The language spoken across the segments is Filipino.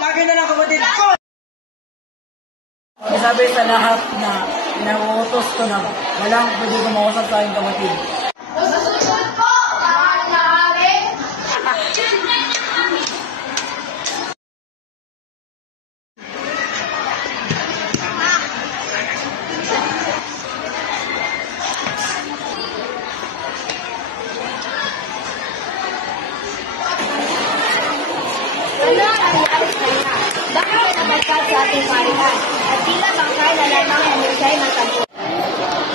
Lagi na lang kapatid ko! Sabi sa lahat na nauutos ko na walang pwede kumausap sa aking kapatid. Susunod po, mahal na hari. Ano ang nangyari sa kanya? Bakit napagkat sa ating parihan? At tila bangkay na lamang ang siya'y matagpo.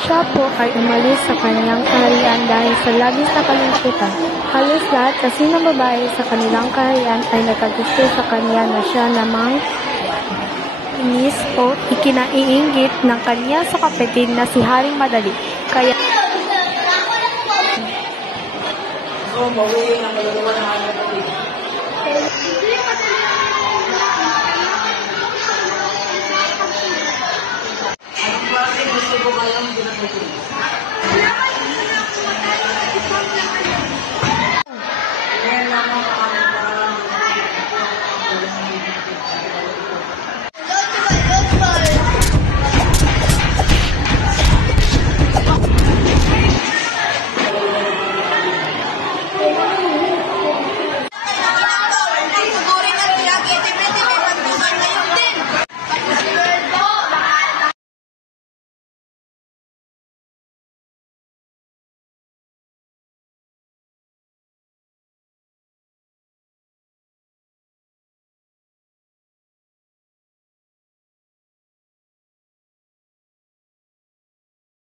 Siya po ay umalis sa kanyang kaharian dahil sa labis na kalungkutan. Halos lahat sa sinong babae sa kanilang kaharian ay nagkagusto sa kanya na siya namang inis o ikinaiinggit ng kanya sa kapatid na si Haring Madali. Kaya So, bawiin ang kaluluwa ng aking kapatid. At bakit gusto ko kayong pinatutuloy?